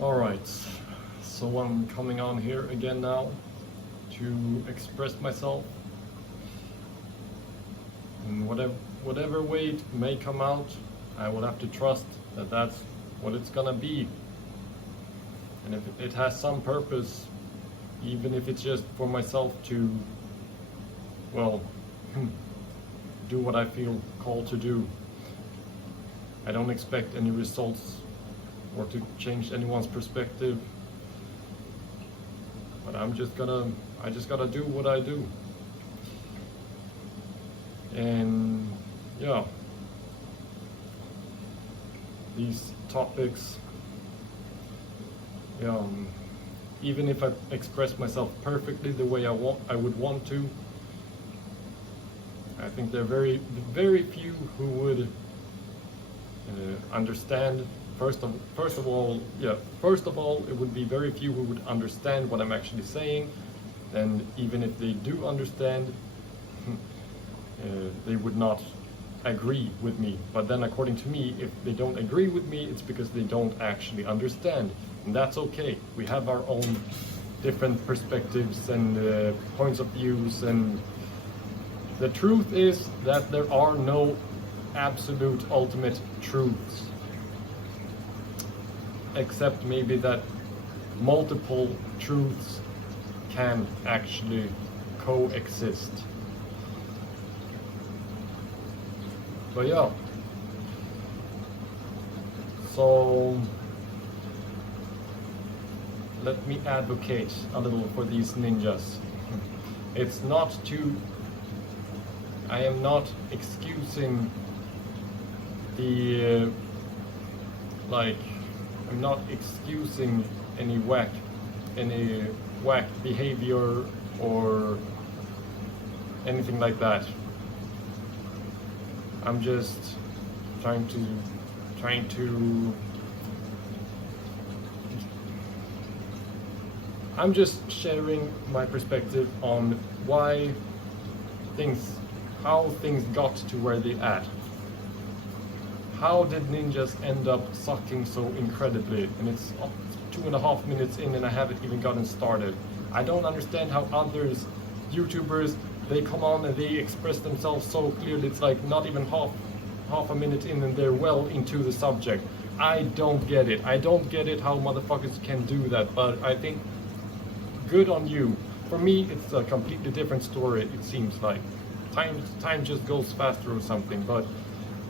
Alright, so I'm coming on here again now to express myself in whatever way it may come out. I will have to trust that that's what it's gonna be, and if it has some purpose, even if it's just for myself to, well, do what I feel called to do. I don't expect any results or to change anyone's perspective, but I just gotta do what I do. And yeah, these topics, even if I express myself perfectly the way I would want to, I think there are very few who would understand. First of all, it would be very few who would understand what I'm actually saying, and even if they do understand, they would not agree with me. But then, according to me, if they don't agree with me, it's because they don't actually understand, and that's okay. We have our own different perspectives and points of views, and the truth is that there are no absolute ultimate truths, except maybe that multiple truths can actually coexist. But yeah, so let me advocate a little for these ninjas. It's not to, I am not excusing the I'm not excusing any whack behavior or anything like that. I'm just trying to I'm just sharing my perspective on how things got to where they at. How did ninjas end up sucking so incredibly? And it's up 2.5 minutes in and I haven't even gotten started. I don't understand how others, YouTubers, they come on and they express themselves so clearly. It's like not even half a minute in and they're well into the subject. I don't get it. I don't get it how motherfuckers can do that, but I think good on you. For me, it's a completely different story, it seems like. Time just goes faster or something, but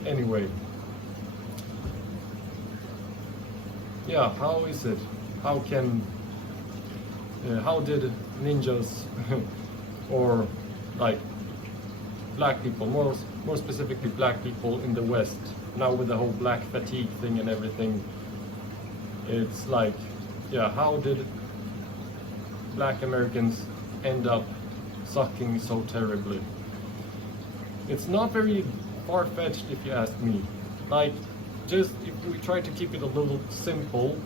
anyway. Yeah, how is it? How did ninjas or like black people, more specifically black people in the West, now with the whole black fatigue thing and everything, it's like, yeah, how did black Americans end up sucking so terribly? It's not very far-fetched if you ask me. Like, just if we try to keep it a little simple,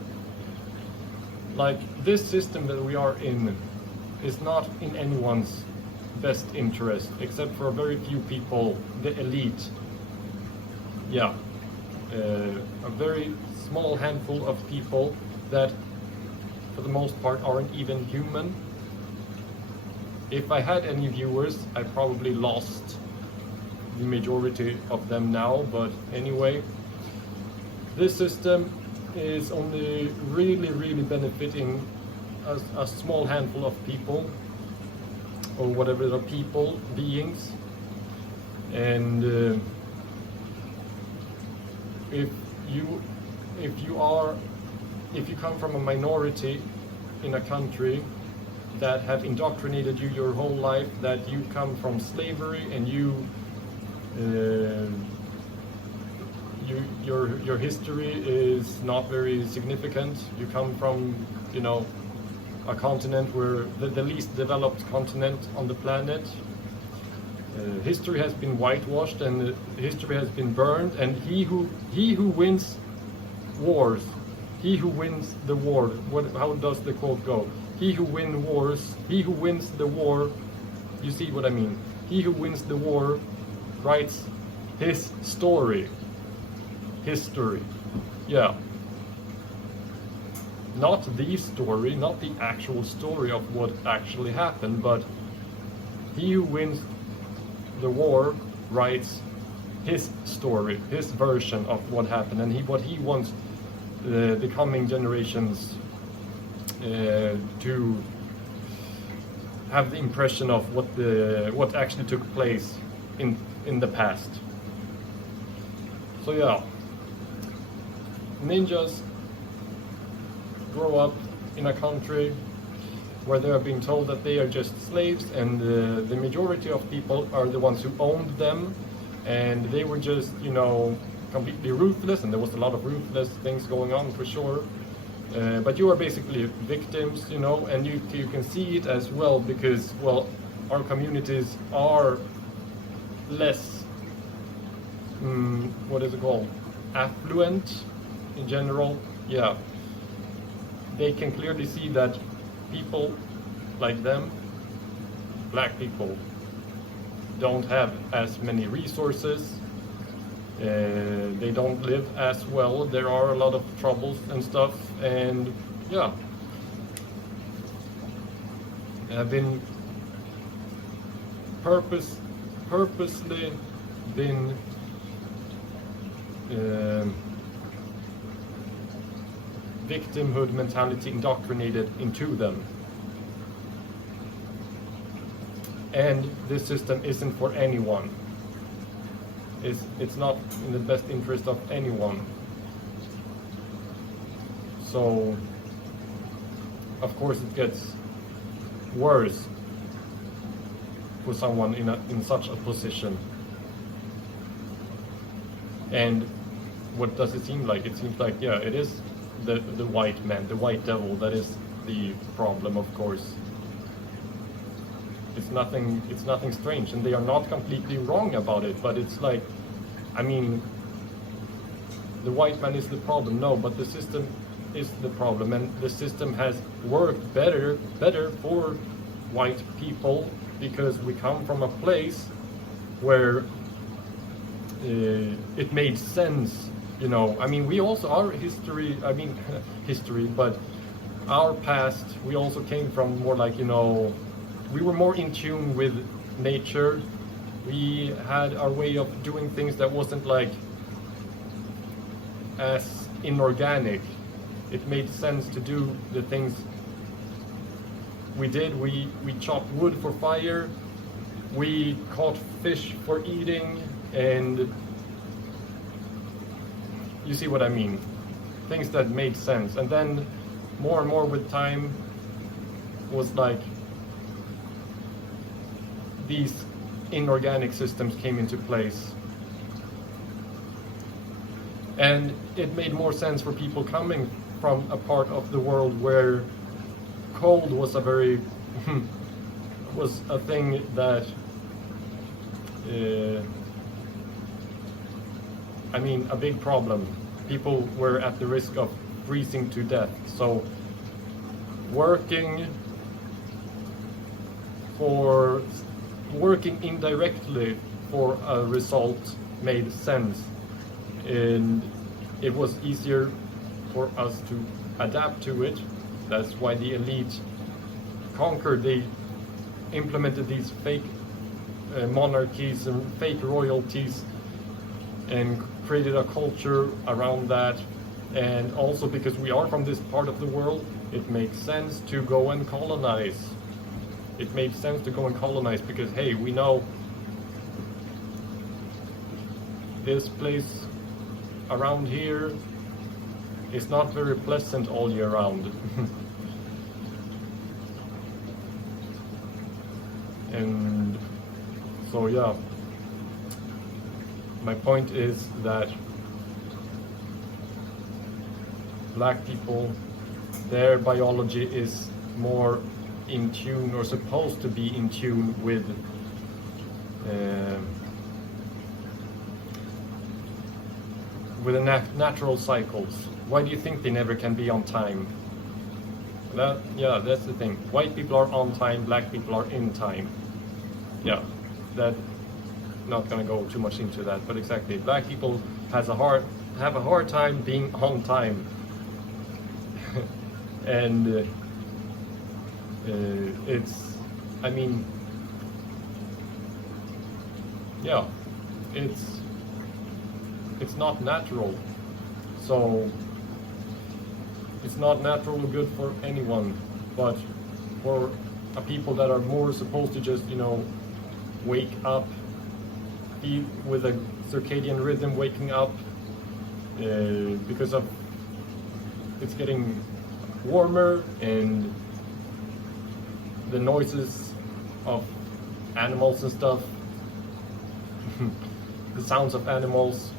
like this system that we are in is not in anyone's best interest, except for a very few people, the elite. Yeah, a very small handful of people that for the most part aren't even human. If I had any viewers, I probably lost the majority of them now, but anyway, this system is only really benefiting a small handful of people, or whatever the people, beings. And if you come from a minority in a country that have indoctrinated you your whole life, that you come from slavery and your history is not very significant. You come from, a continent where the least developed continent on the planet. History has been whitewashed and history has been burned, and he who wins wars, he who wins the war. How does the quote go? He who wins the war. You see what I mean? He who wins the war writes his story. History. Yeah. not the story, not the actual story of what actually happened, but he who wins the war writes his story, his version of what happened, and what he wants the coming generations to have the impression of what actually took place in the past. So yeah, ninjas grow up in a country where they are being told that they are just slaves, and the majority of people are the ones who owned them, and they were just, you know, completely ruthless, and there was a lot of ruthless things going on for sure. But you are basically victims, you know, and you can see it as well because, well, our communities are less, what is it called, affluent in general. Yeah, they can clearly see that people like them, black people, don't have as many resources. They don't live as well. There are a lot of troubles and stuff, and yeah, have been purposely been victimhood mentality indoctrinated into them. And this system isn't for anyone. It's not in the best interest of anyone. So, of course, it gets worse for someone in such a position. And what does it seem like? It seems like, yeah, it is the white man, the white devil, that is the problem, of course. It's nothing strange, and they are not completely wrong about it, but it's like, I mean, the white man is the problem, no, but the system is the problem, and the system has worked better for white people because we come from a place where it made sense, you know. I mean, we also, our history, I mean, history, but our past, we also came from more like, you know, we were more in tune with nature. We had our way of doing things that wasn't like as inorganic. It made sense to do the things we did. We chopped wood for fire. We caught fish for eating, and you see what I mean. Things that made sense. And then more and more with time was like these inorganic systems came into place, and it made more sense for people coming from a part of the world where cold was a very was a thing that I mean, a big problem. People were at the risk of freezing to death, so working indirectly for a result made sense, and it was easier for us to adapt to it. That's why the elite conquered. They implemented these fake monarchies and fake royalties and created a culture around that. And also because we are from this part of the world, it makes sense to go and colonize. It made sense to go and colonize because, hey, we know this place around here is not very pleasant all year round. And so, yeah, my point is that black people, their biology is more in tune, or supposed to be in tune with the natural cycles. Why do you think they never can be on time? Yeah, that's the thing. White people are on time, black people are in time. Yeah, that, not gonna go too much into that, but exactly, black people have a hard time being on time. And it's, I mean, yeah, it's not natural. So it's not natural or good for anyone, but for a people that are more supposed to just, you know, wake up, be with a circadian rhythm, waking up, because of it's getting warmer and the noises of animals and stuff, the sounds of animals,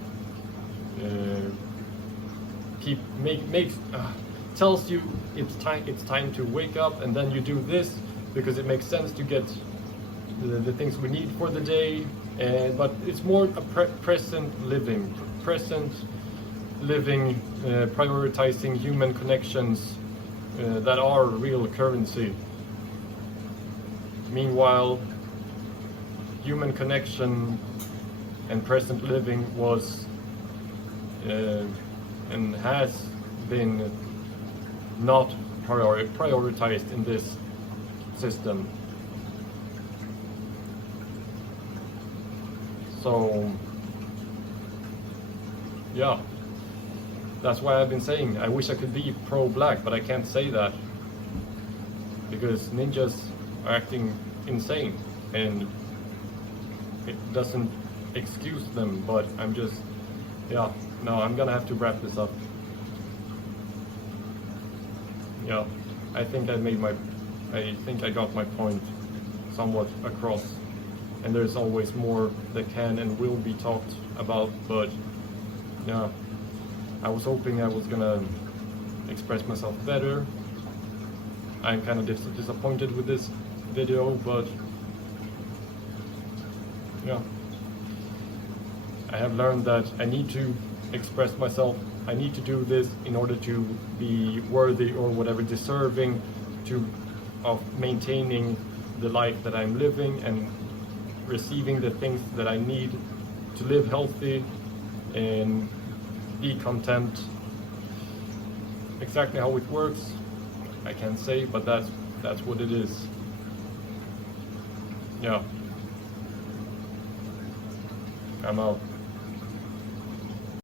tells you it's time to wake up, and then you do this because it makes sense to get the things we need for the day. But it's more a present living, prioritizing human connections that are real currency. Meanwhile, human connection and present living was and has been not prioritized in this system. So yeah, that's why I've been saying I wish I could be pro-black, but I can't say that because ninjas are acting insane, and it doesn't excuse them, but I'm just, yeah, no, I'm gonna have to wrap this up. Yeah, I think I got my point somewhat across, and there's always more that can and will be talked about, but yeah, I was hoping I was gonna express myself better. I'm kind of disappointed with this video, but yeah, I have learned that I need to express myself. I need to do this in order to be worthy or whatever, deserving of maintaining the life that I'm living and receiving the things that I need to live healthy and be content. Exactly how it works, I can't say, but that's what it is. Yeah, I'm out.